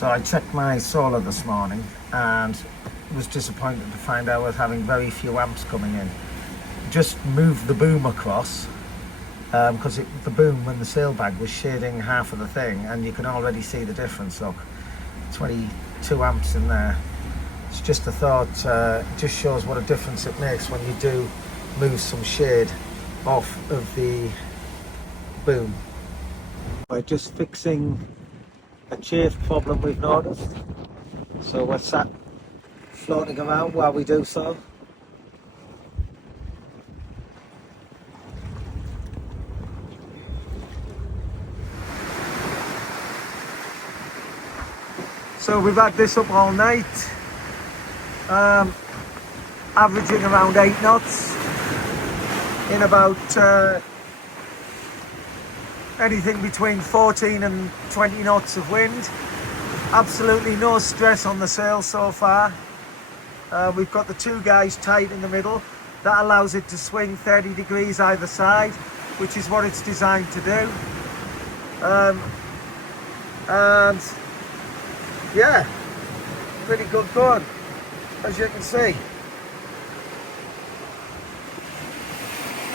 So I checked my solar this morning and was disappointed to find out I was having very few amps coming in. Just moved the boom across because the boom when the sail bag was shading half of the thing, and you can already see the difference. Look, 22 amps in there. It's just a thought, it just shows what a difference it makes when you do move some shade off of the boom. We're just fixing a chafe problem we've noticed, so we're sat floating around while we do so. So we've had this up all night, averaging around 8 knots in about anything between 14 and 20 knots of wind. Absolutely no stress on the sail so far. We've got the 2 guys tight in the middle. That allows it to swing 30 degrees either side, which is what it's designed to do. And yeah, pretty good going, as you can see.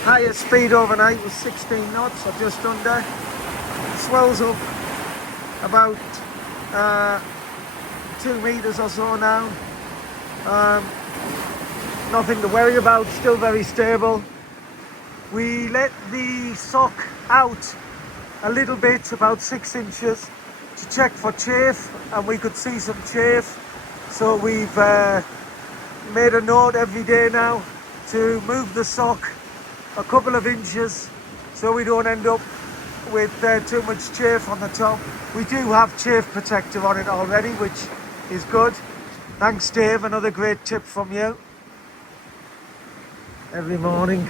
Highest speed overnight was 16 knots, or just under. Swells up about 2 meters or so now. Nothing to worry about, still very stable. We let the sock out a little bit, about 6 inches, to check for chafe, and we could see some chafe. So we've made a note every day now to move the sock a couple of inches so we don't end up with too much chafe on the top. We do have chafe protector on it already, which is good. Thanks, Dave, another great tip from you. Every morning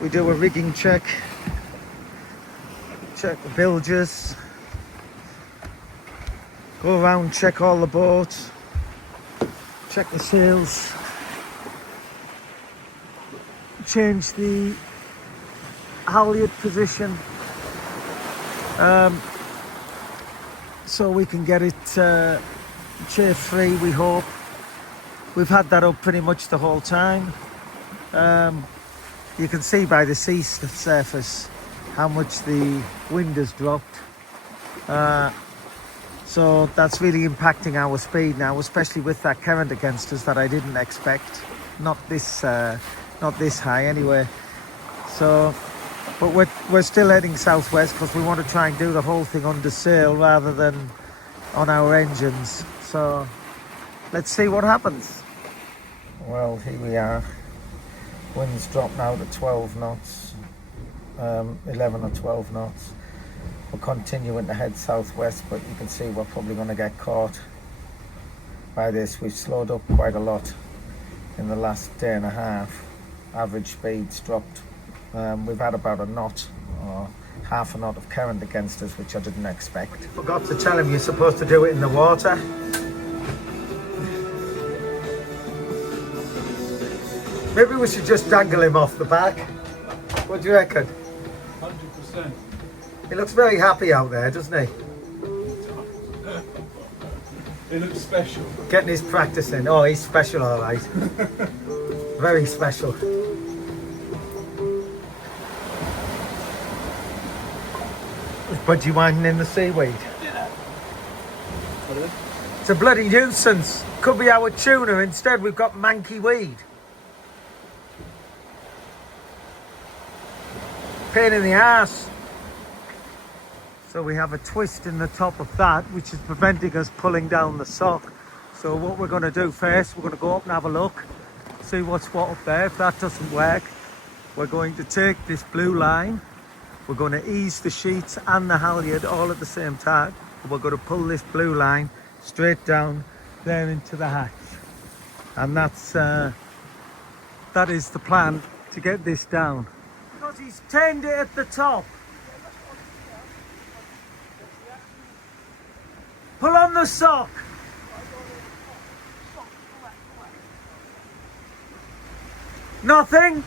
we do a rigging check the bilges, go around, check all the boats, check the sails, change the halyard position so we can get it chafe free, we hope. We've had that up pretty much the whole time. You can see by the sea surface how much the wind has dropped. So that's really impacting our speed now, especially with that current against us that I didn't expect. Not this high anyway. So, but we're still heading southwest because we want to try and do the whole thing under sail rather than on our engines. So let's see what happens. Well, here we are. Wind's dropped now to 12 knots, 11 or 12 knots. We're continuing to head southwest, but you can see we're probably going to get caught by this. We've slowed up quite a lot in the last day and a half. Average speed's dropped. We've had about a knot or half a knot of current against us, which I didn't expect. Forgot to tell him you're supposed to do it in the water. Maybe we should just dangle him off the back. What do you reckon? 100%. He looks very happy out there, doesn't he? He looks special. Getting his practice in. Oh, he's special, all right. Very special. Budgie winding in the seaweed. Yeah. It's a bloody nuisance. Could be our tuna. Instead, we've got manky weed. Pain in the ass. So we have a twist in the top of that, which is preventing us pulling down the sock. So what we're going to do first, we're going to go up and have a look, see what's what up there. If that doesn't work, we're going to take this blue line, we're going to ease the sheets and the halyard all at the same time, and we're going to pull this blue line straight down there into the hatch. And that is the plan, to get this down. Because he's turned it at the top. Pull on the sock. Nothing?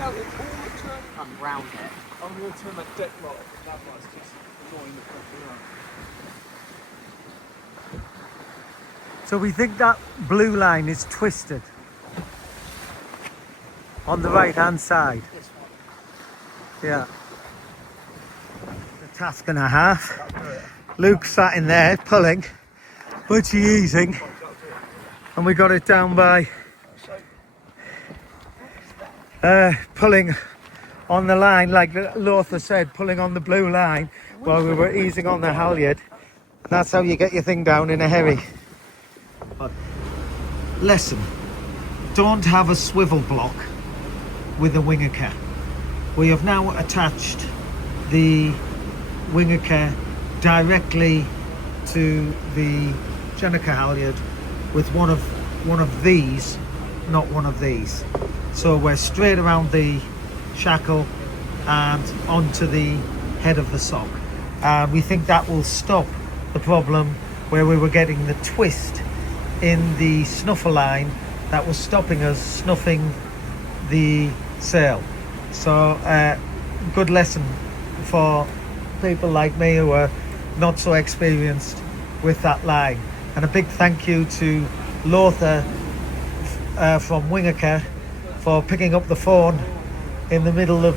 out it all the time. I'm round it. I'm going to turn that deck light off, and that light's just annoying the fuck around. So we think that blue line is twisted on the right hand side. This one. Yeah. A task and a half. Luke sat in there pulling, but she easing, and we got it down by pulling on the line, like Lothar said, pulling on the blue line while we were easing on the halyard. And that's how you get your thing down in a hurry. Lesson: don't have a swivel block with a Wingaker. We have now attached the Wingaker directly to the Jenica halyard with one of these, not one of these. So we're straight around the shackle and onto the head of the sock. We think that will stop the problem where we were getting the twist in the snuffer line that was stopping us snuffing the sail. So good lesson for people like me who are not so experienced with that line. And a big thank you to Lothar from Wingaker for picking up the phone in the middle of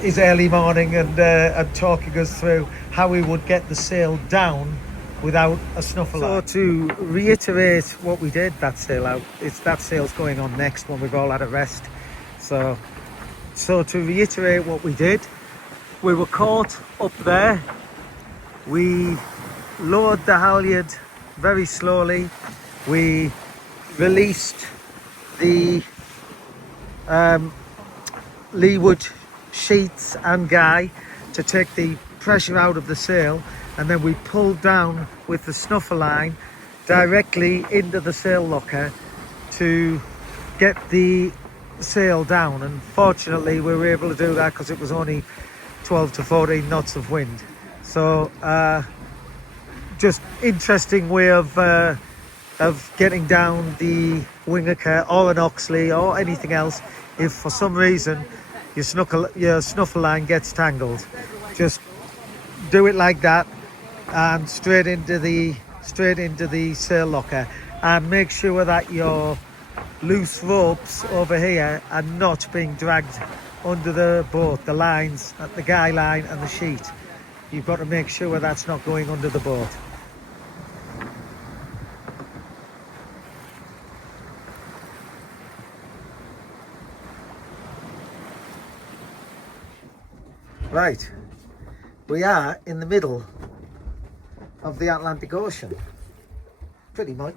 his early morning and talking us through how we would get the sail down without a snuffer line. So to reiterate what we did, that sail's going on next when we've all had a rest. So to reiterate what we did, we were caught up there. We lowered the halyard very slowly. We released the leeward sheets and guy to take the pressure out of the sail, and then we pulled down with the snuffer line directly into the sail locker to get the sail down. And fortunately we were able to do that because it was only 12 to 14 knots of wind. So just interesting way of getting down the Wingaker or an Oxley or anything else. If for some reason your snuffer line gets tangled, just do it like that and straight into the sail locker, and make sure that your loose ropes over here are not being dragged under the boat. The lines, the guy line and the sheet, you've got to make sure that's not going under the boat. Right, we are in the middle of the Atlantic Ocean, pretty much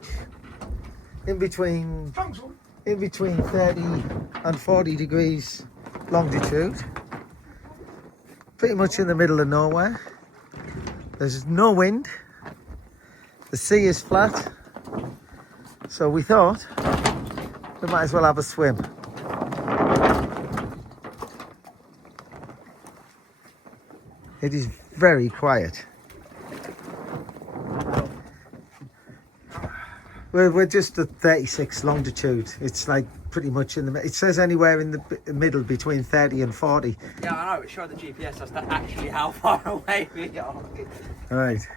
in between 30 and 40 degrees longitude, pretty much in the middle of nowhere. There's no wind, the sea is flat, so we thought we might as well have a swim. It is very quiet. We're just at 36 longitude. It's like pretty much in the... It says anywhere in the middle between 30 and 40. Yeah, I know. It showed the GPS as to actually how far away we are. Right.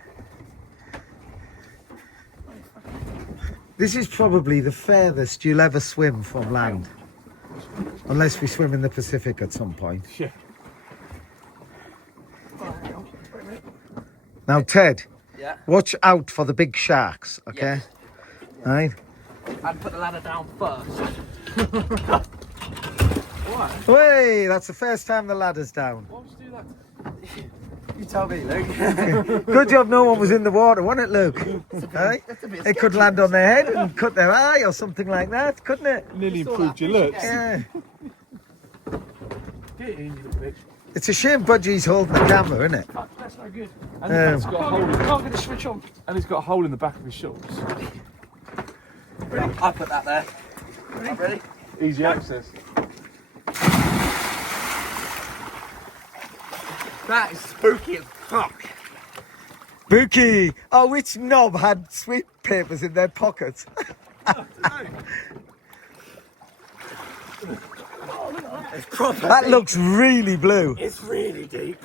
This is probably the furthest you'll ever swim from land. Unless we swim in the Pacific at some point. Yeah. Now, Ted, Yeah. watch out for the big sharks, okay? Yes. Right? I'd put the ladder down first. What? Way, that's the first time the ladder's down. Why would you do that? You tell me, Luke. Good job no one was in the water, wasn't it, Luke? Right? It could land on their head and cut their eye or something like that, couldn't it? Nearly improved your looks. Yeah. Get it in, you little bitch. It's a shame Budgie's holding the camera, isn't it? Fuck, that's no good. And he's got a hole. Can't get the switch on. And he's got a hole in the back of his shorts. I put that there. Ready? Easy access. That is spooky as fuck. Spooky! Oh, which knob had sweet papers in their pockets? It's proper. That looks really blue. It's really deep.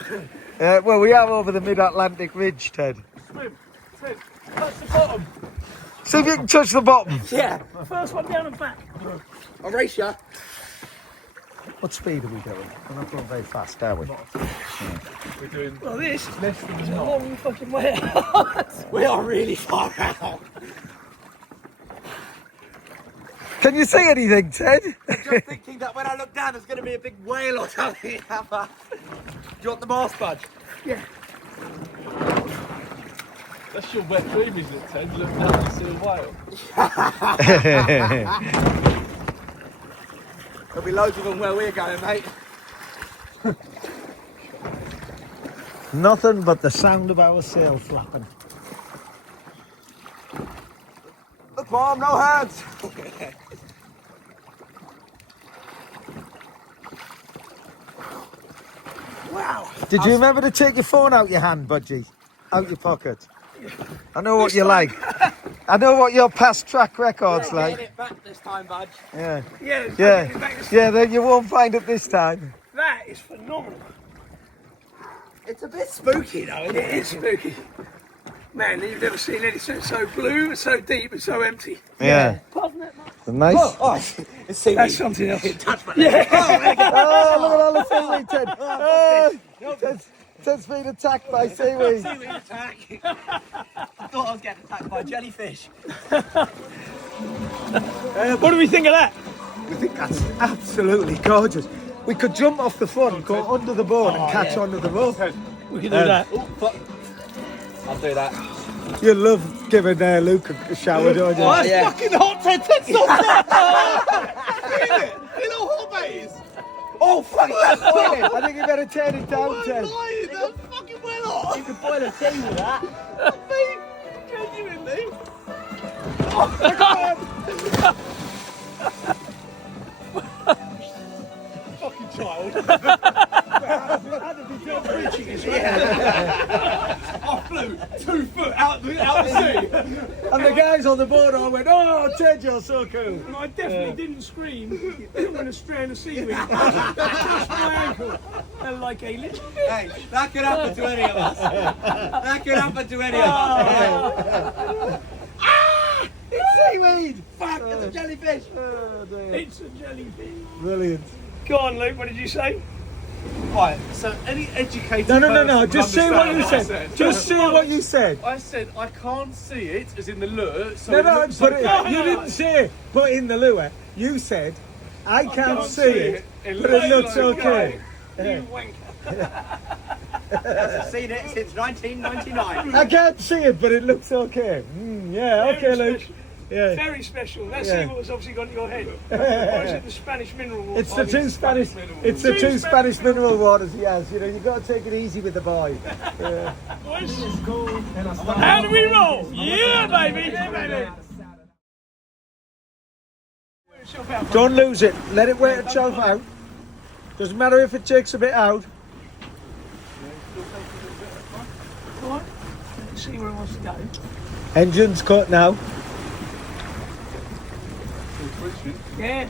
Well, we are over the mid-Atlantic ridge, Ted. Swim. Ted, touch the bottom. See if you can touch the bottom. Yeah. First one down and back. I'll race ya. What speed are we doing? We're not going very fast, are we? We're doing Well, this less than is a a knot. long fucking way out. We are really far out. Can you see anything, Ted? I'm just thinking that when I look down, there's going to be a big whale or something. Do you want the mast budge? Yeah. That's your wet dream, isn't it, Ted? Look down and see a whale. There'll be loads of them where we're going, mate. Nothing but the sound of our sail flapping. Look, Mom, no hands. Wow. Did you remember to take your phone out your hand, Budgie? Out your pocket? I know what you like. I know what your past track record's Getting like. it back this time, Budge. Yeah. Yeah. Yeah, then you won't find it this time. That is phenomenal. It's a bit spooky, though, isn't It it? is spooky. Man, you've never seen anything so blue, so deep, and so empty. Yeah. Apart from that, mate. Nice. Oh, it's seaweed. That's something else. Touch my leg. Oh, look at all the seaweed, Ted. Oh, Ted's been attacked by seaweed. Seaweed attack. I thought I was getting attacked by jellyfish. What do we think of that? We think that's absolutely gorgeous. We could jump off the front, go under the boat and catch onto the rope. We can do that. Oh, fuck. I'll do that. You love giving Luke a shower, don't you? Oh, yeah. Fucking hot, Ted. Ted's not You know hot bays. Oh, fuck, that's boiling. I think you better turn it down, Ted. Lying, that's fucking well hot. You could boil a tea with that. Mate, genuinely. Fucking child. I flew 2 foot out the sea. And the guys on the boat all went, oh, Ted, you're so cool. And I definitely didn't scream when a strand of seaweed touched my ankle. And like a little bit. Hey, that could happen to any of us. That could happen to any of us. Ah! It's seaweed! Fuck, it's a jellyfish! It's a jellyfish. Brilliant. Go on, Luke, what did you say? Right, so any educated No, person would just say what you understand said. I Just say what you said. I said I can't see it, as in the lure, so No, it no, looks but okay. you didn't say put in the lure. You said, I can't see it, but it looks okay. You wanker. I've seen it since 1999. I can't see it, but it looks okay. Yeah, okay, Luke. Special. Yeah. Very special. That Yeah. seawater's obviously gone to your head. Or is it the Spanish mineral water? It's the two Spanish. It's the two Spanish mineral waters he has. You know, you got to take it easy with the boy. Yeah. Boys, how do we roll? Yeah, baby. Yeah, baby. Don't lose it. Let it wear itself out. Doesn't matter if it takes a bit out. Right. Let's see where it wants to go. Engine's cut now. Yeah.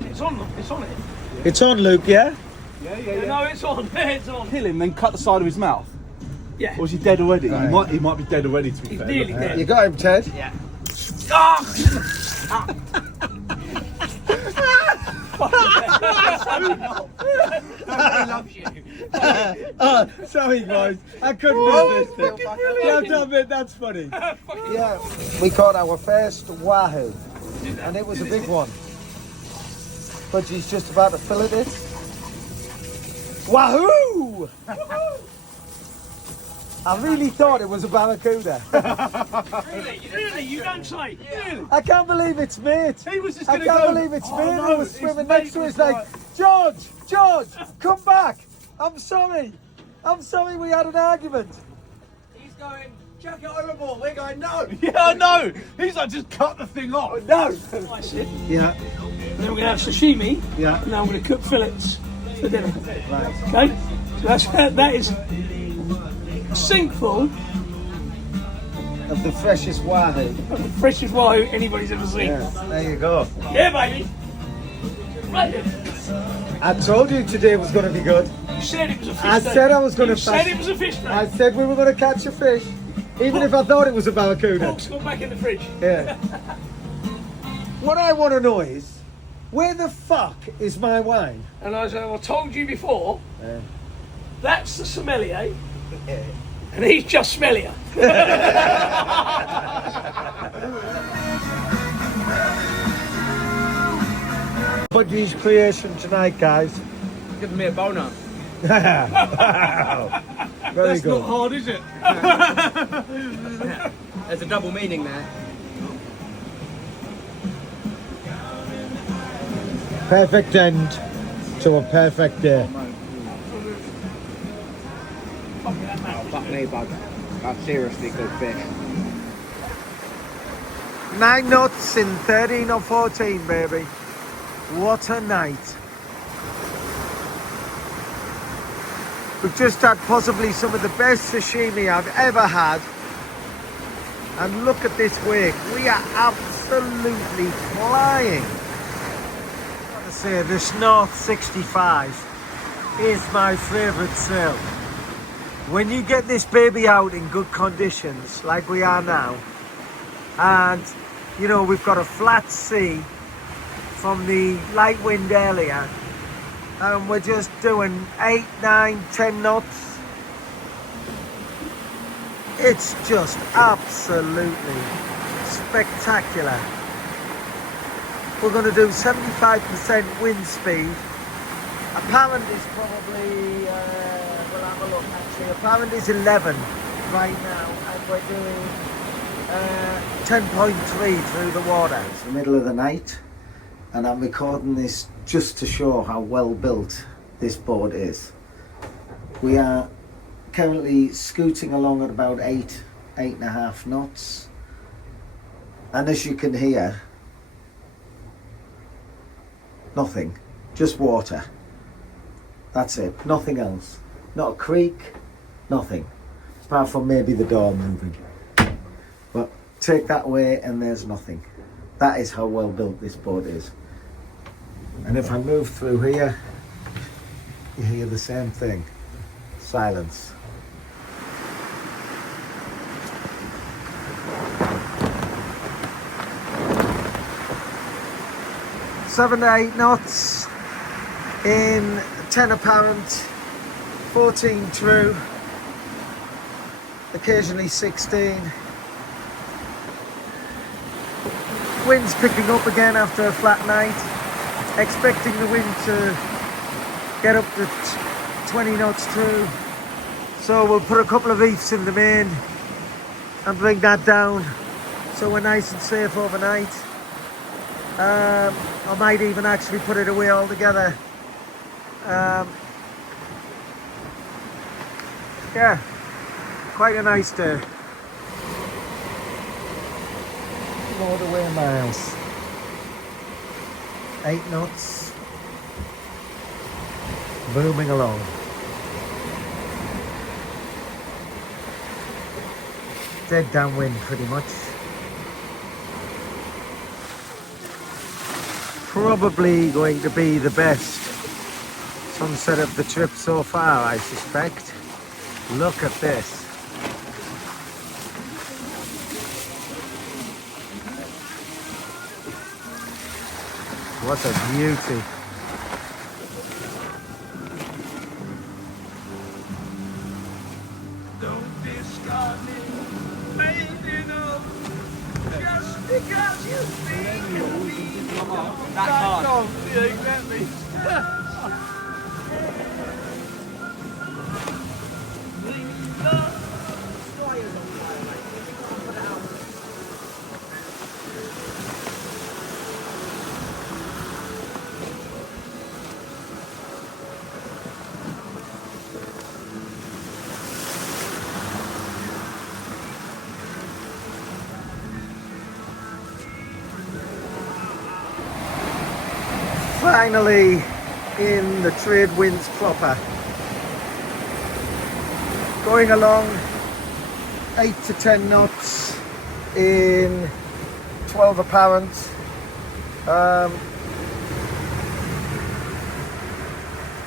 It's on it. It's on, Luke. Yeah. No, it's on. It's on. Kill him, then cut the side of his mouth. Yeah. Or is he dead already? Right. He might be dead already, to be He's fair. nearly dead. You got him, Ted. Yeah. Nobody loves you. Oh, sorry, guys. I couldn't resist it. Well done, mate. That's funny. Yeah, we caught our first wahoo, and it was a big one. But she's just about to fillet it. Wahoo! I really thought it was a barracuda. Really? You don't say? Really? I can't believe it's mate. He was just I going to can't go. believe it's "Oh, mate no, who was his swimming mate next to us was like, George, come back. I'm sorry we had an argument. He's going, chuck it overboard. We're going, no. Yeah, I know. He's like, just cut the thing off. No. That's it. Yeah, And then we're going to have sashimi. yeah. And now I'm going to cook fillets for dinner. Right. Okay? So that is a sinkful Of the freshest wahoo. of the freshest wahoo anybody's ever seen. Yeah, there you go. Yeah, baby. flathead. I told you today was going to be good. You said it was a fish I day. said I was going to You said it was a fish I day. said we were going to catch a fish, even if I thought it was a barracuda. Pork's gone back in the fridge. Yeah. What I want to know is, where the fuck is my wine? And as I told you before, that's the sommelier, and he's just smellier. Buddy's creation tonight, guys. Give me a boner. Wow. Very That's good. not hard, is it? There's a double meaning there. Perfect end to a perfect day. Oh, fuck me, bud. That's seriously good fish. 9 knots in 13 or 14, baby. What a night. We've just had possibly some of the best sashimi I've ever had. And look at this wake. We are absolutely flying. I want to say this North 65 is my favourite sail. When you get this baby out in good conditions, like we are now, and you know, we've got a flat sea from the light wind earlier, and we're just doing 8, 9, 10 knots. It's just absolutely spectacular. We're going to do 75% wind speed. Apparent is probably, we'll have a look actually, apparent is 11 right now, and we're doing 10.3 through the water. It's the middle of the night, and I'm recording this just to show how well built this boat is. We are currently scooting along at about 8.5 knots, and as you can hear, nothing, just water. That's it, nothing else. Not a creek, nothing, apart from maybe the door moving. But take that away and there's nothing. That is how well built this boat is. And if I move through here, you hear the same thing. Silence. Seven to 8 knots in 10 apparent, 14 true, occasionally 16. Wind's picking up again after a flat night. Expecting the wind to get up to 20 knots true. So we'll put a couple of reefs in the main and bring that down so we're nice and safe overnight. I might even actually put it away altogether. Yeah, quite a nice day. Motorway miles. 8 knots. Booming along. Dead downwind pretty much. Probably going to be the best sunset of the trip so far, I suspect. Look at this. What a beauty. Don't discard me, baby, no. Just because you feel me. That hard. Yeah, exactly. Finally in the trade winds proper. Going along 8 to 10 knots in 12 apparent.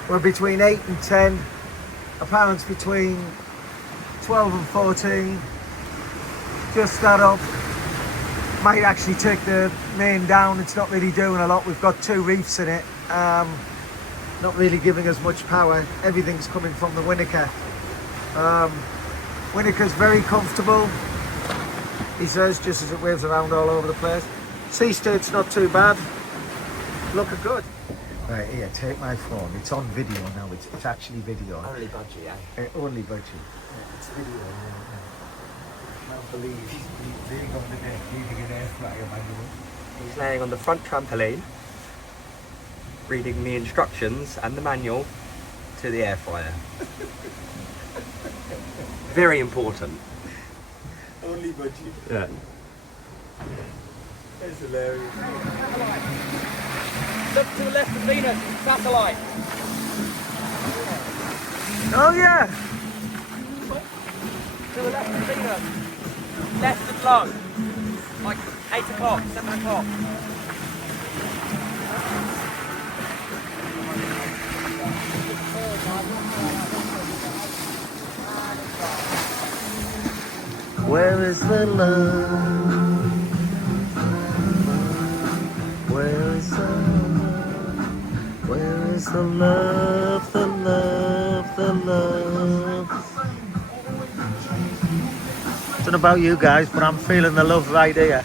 We're between 8 and 10. Apparent's between 12 and 14. Just that up. Might actually take the main down. It's not really doing a lot. We've got 2 reefs in it. Not really giving us much power. Everything's coming from the Wingaker. Wingaker's very comfortable. He says, just as it waves around all over the place. Sea state's not too bad. Looking good. Right, here, take my phone. It's on video now. It's actually video. Only budgie, eh? Only budgie. Yeah, it's video. I can't believe he's laying on the deck reading an air fryer manual. He's laying on the front trampoline, reading the instructions and the manual to the air fryer. Very important. Only budgie. Yeah. It's hilarious. Look to the left of Venus, satellite. Oh yeah! To the left of Venus. Left and low. Like 8 o'clock, 7 o'clock. Where is the love? Where is the love? Where is the love? The love, the love. Don't know about you guys, but I'm feeling the love right here.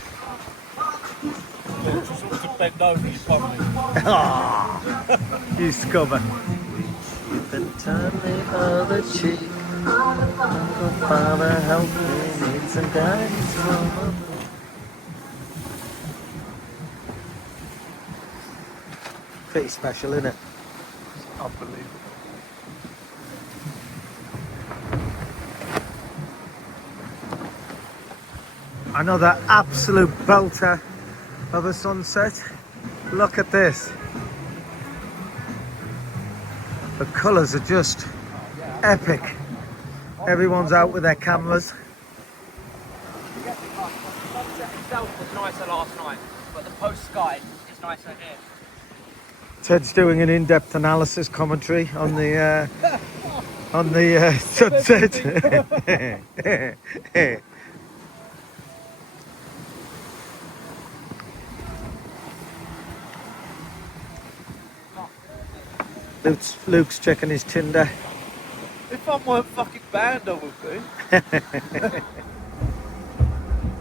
Bend over, you bubbly. Oh, you scummer. You can turn the other cheek. Uncle Father, help me, need some guidance from pretty special, isn't it? Unbelievable. Another absolute belter of a sunset. Look at this. The colours are just epic. Everyone's out with their cameras. The sunset itself was nicer last night, but the post sky is nicer here. Ted's doing an in-depth analysis commentary on the sunset. Luke's checking his Tinder. If I weren't fucking banned, I would be.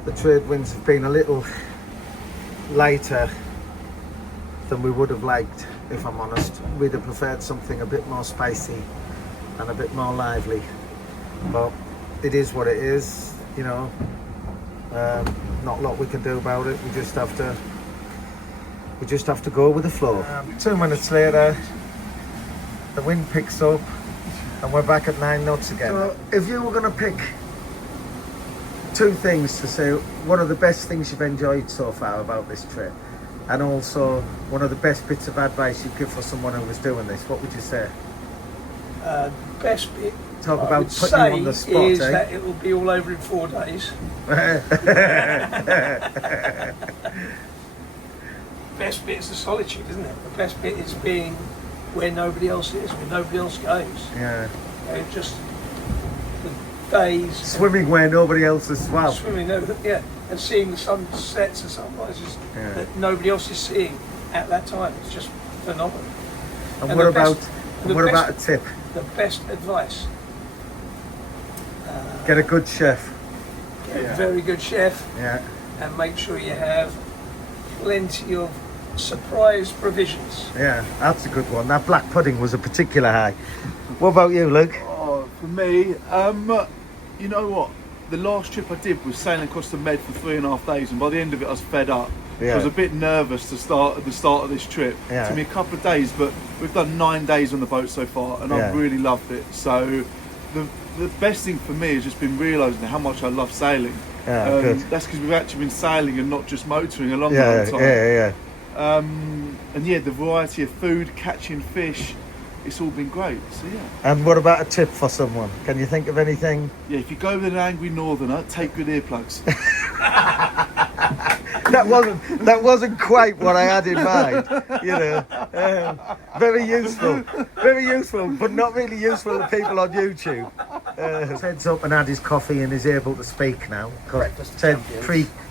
The trade winds have been a little lighter than we would have liked, if I'm honest. We'd have preferred something a bit more spicy and a bit more lively, but it is what it is, you know. Not a lot we can do about it. We just have to go with the flow. 2 minutes later, the wind picks up and we're back at 9 knots again. So if you were going to pick 2 things to say, what are the best things you've enjoyed so far about this trip, and also one of the best bits of advice you'd give for someone who was doing this, what would you say? Best bit Talk I about would putting you say on the spot, is eh? that it will be all over in 4 days. Best bit is the solitude, isn't it? The best bit is being where nobody else is, where nobody else goes. Yeah. Just the days. Swimming where nobody else is swam. Swimming, yeah, and seeing the sunsets and sunrises Yeah. that nobody else is seeing at that time. It's just phenomenal. And And what the about best- and the what best- about a tip? The best advice. Get a good chef. Get a very good chef, Yeah. and make sure you have plenty of surprise provisions. Yeah, that's a good one. That black pudding was a particular high. What about you, Luke? Oh, for me, you know what? The last trip I did was sailing across the Med for 3.5 days, and by the end of it, I was fed up. Yeah. I was a bit nervous to start at the start of this trip. Yeah. It took me a couple of days, but we've done 9 days on the boat so far, and Yeah. I've really loved it. So, the best thing for me has just been realising how much I love sailing. Yeah, good. That's because we've actually been sailing and not just motoring along Yeah, the yeah, whole time. yeah. And yeah, the variety of food, catching fish, it's all been great. So yeah. And what about a tip for someone? Can you think of anything? Yeah, if you go with an angry northerner, take good earplugs. that wasn't quite what I had in mind. You know, very useful, but not really useful to people on YouTube. Ted's up and had his coffee and is able to speak now. Breakfast of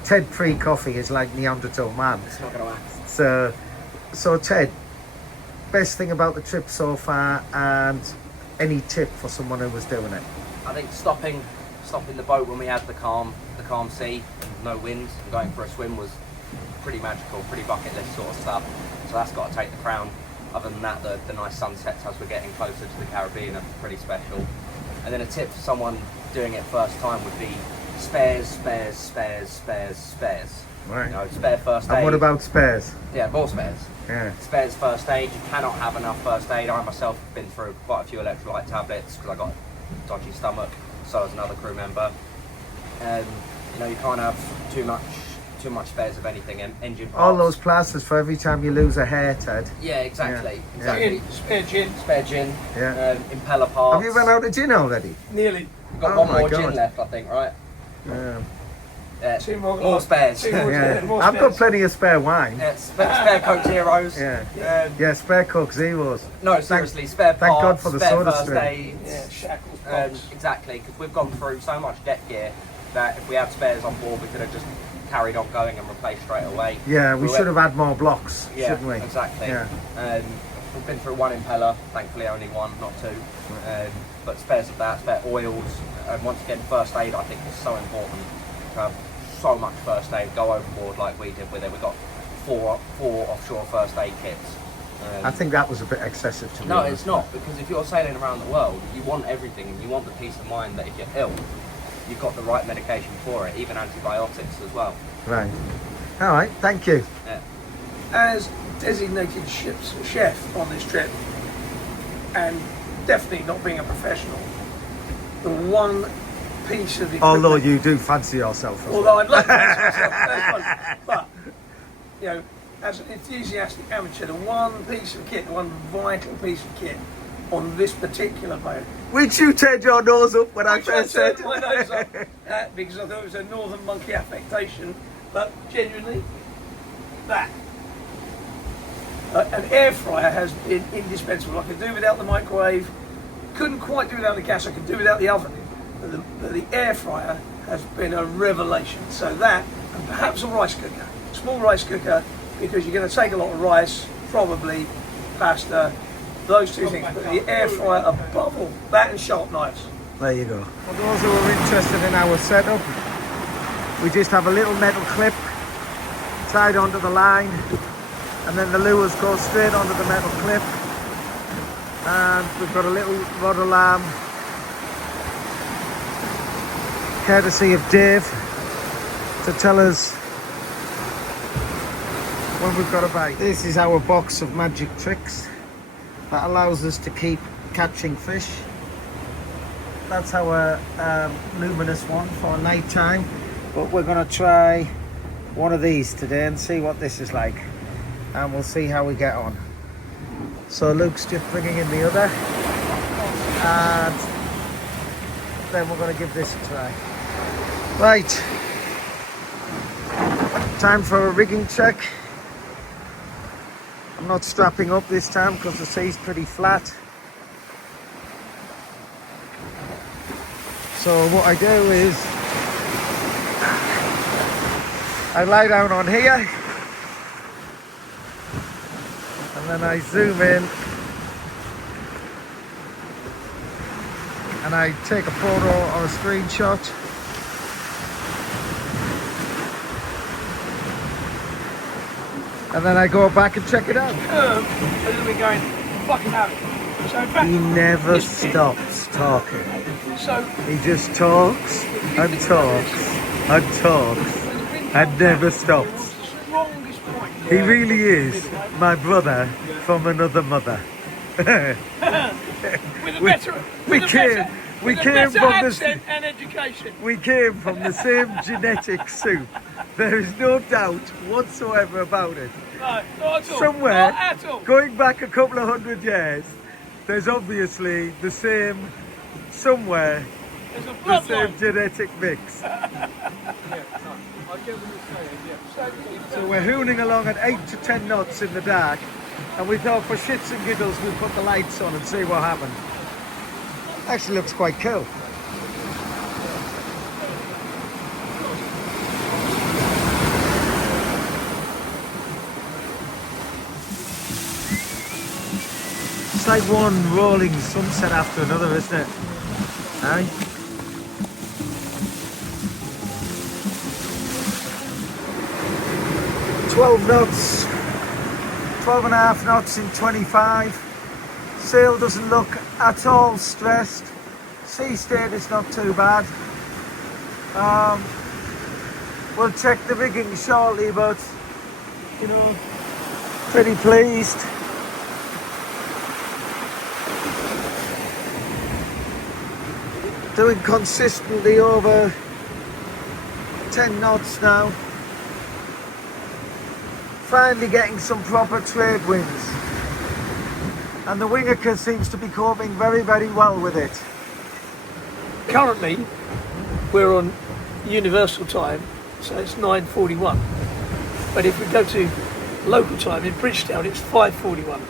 Ted pre-coffee is like Neanderthal man. It's not going to happen. So Ted, best thing about the trip so far, and any tip for someone who was doing it? I think stopping the boat when we had the calm sea and no wind and going for a swim was pretty magical, pretty bucket list sort of stuff. So that's got to take the crown. Other than that, the nice sunsets as we're getting closer to the Caribbean are pretty special. And then a tip for someone doing it first time would be spares. Right. You know, spare first aid. And what about spares? Yeah, more spares. Yeah. Spares first aid. You cannot have enough first aid. I myself have been through quite a few electrolyte tablets because I got a dodgy stomach. So has another crew member. You know, you can't have too much spares of anything. Engine parts. All those plasters for every time you lose a hair, Ted. Yeah, exactly. Yeah. Exactly. Spare gin. Yeah. Impeller parts. Have you run out of gin already? Nearly. We've got Oh one my more God. gin left, I think, right? Yeah. Two more. More spares. Two more, Yeah. more I've got spares. plenty of spare wine. Yeah, spare Coke Zeros. Yeah. Yeah. Spare Coke Zeros. No, seriously, spare parts. thank God for the spare soda first stream. aids. Yeah, shackles, bolts. Exactly, because we've gone through so much deck gear that if we had spares on board, we could have just carried on going and replaced straight away. Yeah, we should have had more blocks, Yeah, shouldn't we? exactly. Yeah. We've been through one impeller, thankfully only one, not two. But spares of that, spare oils, and once again, first aid I think is so important to have so much first aid, go overboard like we did with it. We got four offshore first aid kits. I think that was a bit excessive to me. No, it's not, because if you're sailing around the world, you want everything, and you want the peace of mind that if you're ill, you've got the right medication for it, even antibiotics as well. Right. All right, thank you. Yeah. As designated ship's chef on this trip, and definitely not being a professional, the one piece of equipment... Although you do fancy yourself as well. Although I'd love to fancy myself, that's fun. But, you know, as an enthusiastic amateur, the one piece of kit, the one vital piece of kit on this particular boat... Which you turned your nose up when I first said. My nose up, because I thought it was a northern monkey affectation, but genuinely, that. An air fryer has been indispensable. I could do without the microwave, couldn't quite do without the gas, I could do without the oven. But the air fryer has been a revelation. So that, and perhaps a rice cooker, small rice cooker, because you're going to take a lot of rice, probably pasta, those two things. But the air fryer above all, that and sharp knives. There you go. For those who are interested in our setup, we just have a little metal clip tied onto the line, and then the lures go straight onto the metal clip, and we've got a little rod alarm courtesy of Dave to tell us when we've got a bite. This is our box of magic tricks that allows us to keep catching fish. That's our luminous one for night time, but we're going to try one of these today and see what this is like, and we'll see how we get on. So Luke's just bringing in the other, and then we're going to give this a try. Right, time for a rigging check. I'm not strapping up this time because the sea's pretty flat. So what I do is I lie down on here, and then I zoom in and I take a photo or a screenshot. And then I go back and check it out. A little bit going, fucking hell. So in fact, He never stops talking. so He just talks and talks and talks and never stops. strongest point. He really is my brother from another mother. With a better, we with a came- better, we with a came better from the- accent and education. We came from the same genetic soup. There is no doubt whatsoever about it. No, not at all. Somewhere, Not at all. going back a couple of 100 years, there's obviously the same, somewhere, There's a the same bloodline. genetic mix. I get what you're saying, yeah. So we're hooning along at 8 to 10 knots in the dark, and we thought for shits and giggles we'd put the lights on and see what happened. Actually looks quite cool. It's like one rolling sunset after another, isn't it? Aye. Knots, 12 and a half knots in 25. Sail doesn't look at all stressed. Sea state is not too bad. We'll check the rigging shortly, but you know, pretty pleased. Doing consistently over 10 knots now. Finally getting some proper trade winds, and the Wingaker seems to be coping very, very well with it. Currently, we're on universal time, so it's 9:41. But if we go to local time in Bridgetown, it's 5:41.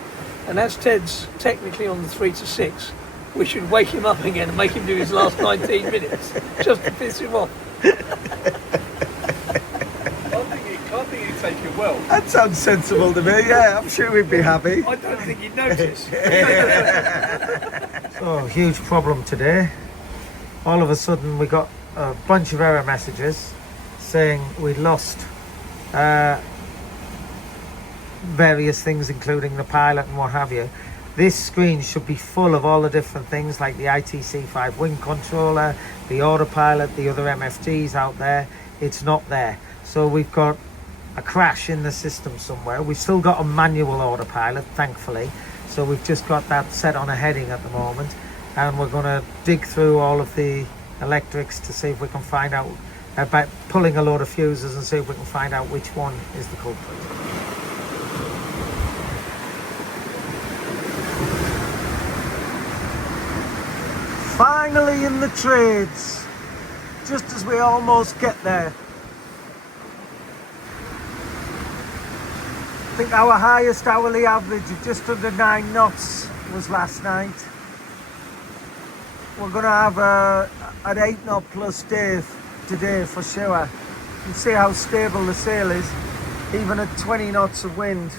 And as Ted's technically on the 3 to 6, we should wake him up again and make him do his last 19 minutes, just to piss him off. I think he'd take it well. That sounds sensible to me, yeah, I'm sure we'd be happy. I don't think he'd notice. So, huge problem today. All of a sudden we got a bunch of error messages saying we'd lost various things, including the pilot and what have you. This screen should be full of all the different things like the ITC5 wing controller, the autopilot, the other MFGs out there. It's not there. So we've got a crash in the system somewhere. We've still got a manual autopilot, thankfully. So we've just got that set on a heading at the moment. And we're going to dig through all of the electrics to see if we can find out, by pulling a load of fuses, and see if we can find out which one is the culprit. Finally in the trades, just as we almost get there. I think our highest hourly average of just under 9 knots was last night. We're going to have an 8 knot plus day today for sure. You can see how stable the sail is, even at 20 knots of wind.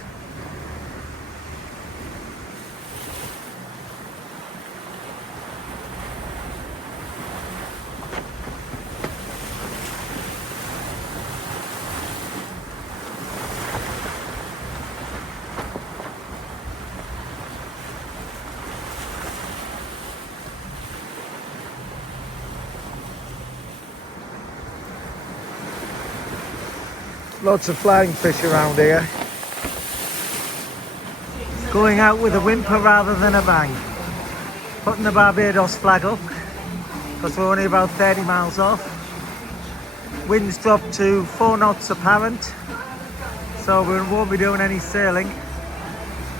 Lots of flying fish around here. Going out with a whimper rather than a bang. Putting the Barbados flag up because we're only about 30 miles off. Winds dropped to 4 knots apparent, so we won't be doing any sailing.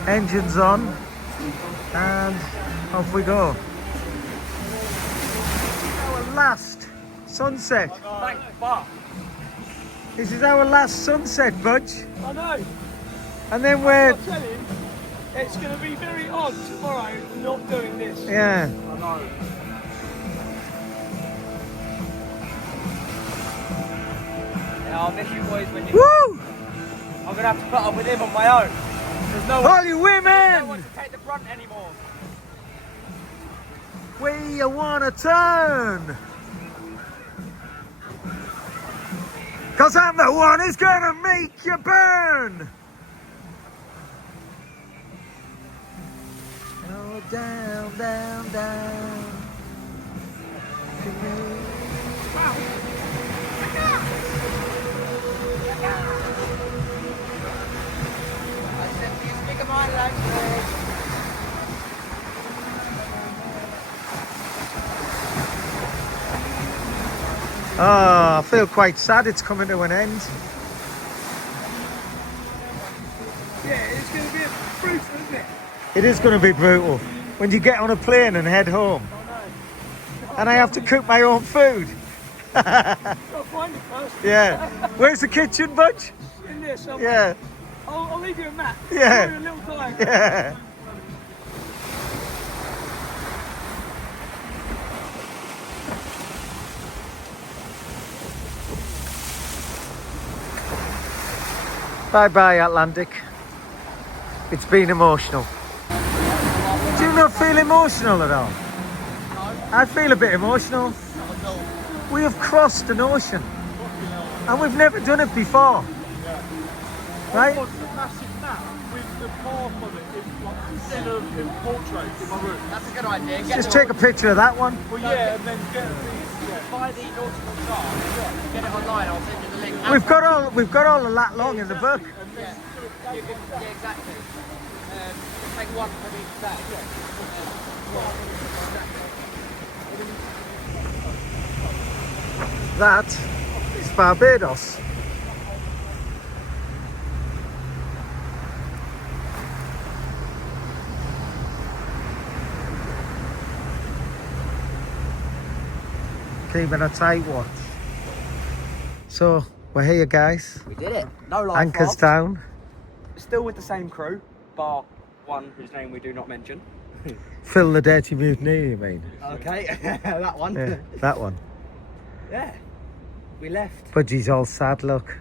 Engines on, and off we go. Our last sunset. Thank fuck. This is our last sunset, Budge. I know. And then we're... I'll tell you, it's going to be very odd tomorrow not doing this. Yeah. I know. Yeah, I'll miss you boys when you... Woo! I'm going to have to put up with him on my own. There's no All you one women! to take the brunt anymore. Where you wanna turn? Cause I'm the one who's gonna make you burn! Oh, down, down, down. Oh, I feel quite sad it's coming to an end. Yeah, it's going to be brutal, isn't it? It is going to be brutal when you get on a plane and head home. And I have to cook my own food. I'll find it first. Yeah. Where's the kitchen, Budge? here somewhere. Yeah, I'll leave you a map. Yeah. Give you a little time. yeah. Bye-bye, Atlantic. It's been emotional. Do you not feel emotional at all? I feel a bit emotional. We have crossed an ocean. And we've never done it before. Right? What's the massive map with the path on it instead of portraits in my room? That's a good idea. Just take a picture of that one. Well, yeah, and then get these. Buy the nautical chart. Get it online. I'll send you the link. We've got all the lat long in the book. Yeah, exactly. Take one from each day. That is Barbados. Keeping a tight watch. So we're here, guys. We did it. No life Anchors raft. down. Still with the same crew, bar one whose name we do not mention. Phil the Dirty Mutineer, you mean? Okay, that one. Yeah, that one. Yeah. We left. Budgie's all sad, look.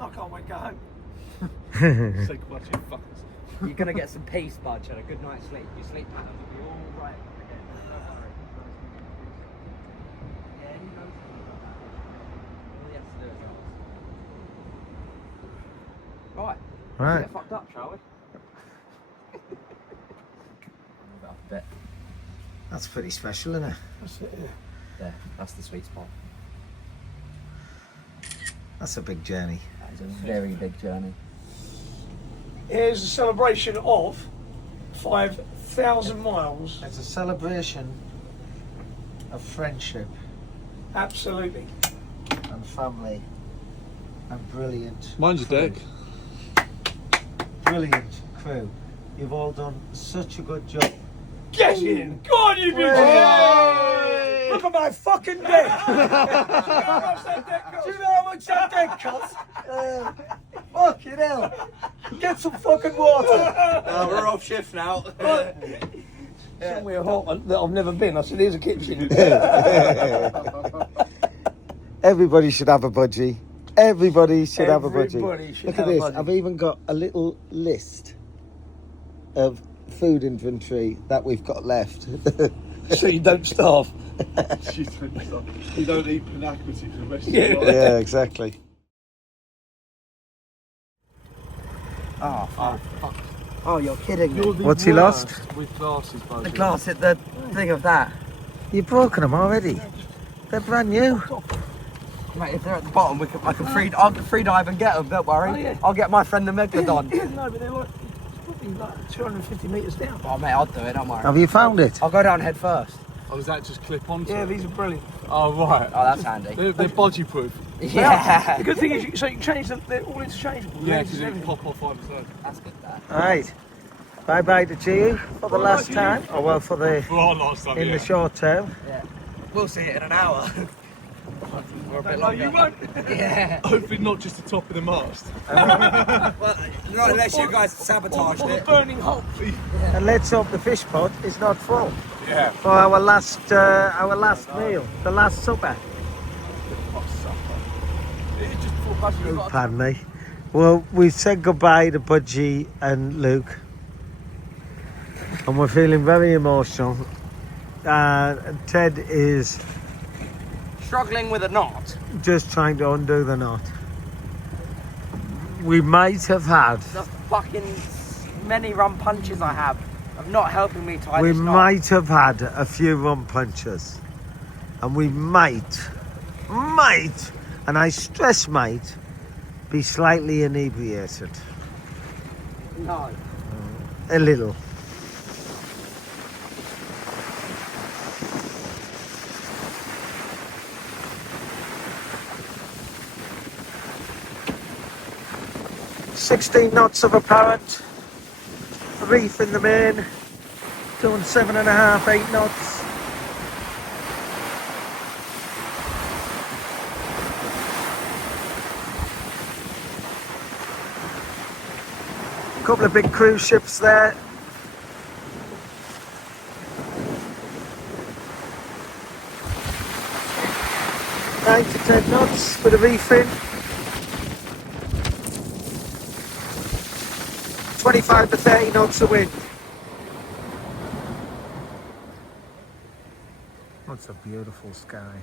I can't wait to go home. Say goodbye to you fuckers. You're gonna get some peace, Budge, and a good night's sleep. Your sleep pattern will be all right again. Don't worry. Yeah, he knows about that. All he has to do is ask. Right. Right. Let's get fucked up, shall we? About a bit. That's pretty special, isn't it? That's it, yeah. There, that's the sweet spot. That's a big journey. That is a very big journey. Here's a celebration of 5,000 miles. It's a celebration of friendship Absolutely. and family and brilliant. Mine's your deck. Brilliant crew. You've all done such a good job. Get in! God, you've been Hey! Look at my fucking dick! Do you know how much that deck costs? Fucking hell. Get some fucking water. We're off shift now. Somewhere hot that I've never been. I said, here's a kitchen. Everybody should have a budgie. Everybody should have a budgie. Everybody should Look have at a this. budgie. I've even got a little list of food inventory that we've got left. So you don't starve. She's finished up. You don't eat panacity for the rest of Yeah. your life. Yeah, exactly. Oh, fuck. Oh, you're kidding me. You're the What's he lost? worst with glasses, buddy. The glass hit the thing of that. You've broken them already. They're brand new. Mate, if they're at the bottom, I can I'll free dive and get them, don't worry. Oh, yeah. I'll get my friend the Megalodon. No, but they're like, it's probably like 250 metres down. Oh, mate, I'll do it, don't worry. Have you found it? I'll go down head first. Oh, does that just clip onto Yeah, it? these are brilliant. Oh, right. Oh, that's handy. They're budgie proof. Yeah. The good thing is, so you can change them, they're all interchangeable. Yeah, Lenses because and it can everything. pop off either side. That's good, that. Right. Bye bye to you for the last time. Oh well, for the For our last time, in yeah. the short term. Yeah. We'll see it in an hour. Or a bit No, longer. you won't. Yeah. Hopefully not just the top of the mast. Well, not unless you guys sabotaged Or the it. burning hole. And let's hope the fish pot is not full Yeah. for our last meal, the last supper. It's just before budgie. You've got Pardon me. Well, we've said goodbye to Budgie and Luke, and we're feeling very emotional. Ted is Struggling with a knot. just trying to undo the knot. We might have had, The fucking many rum punches I have of not helping me tie we this knot. might have had a few rum punches, and we might, and I stress might, be slightly inebriated. No. A little. "16 knots of apparent reef in the main, doing 7.5, 8 knots. Couple of big cruise ships there. Nine to 10 knots, bit of reefing. 25 to 30 knots of wind. That's a beautiful sky.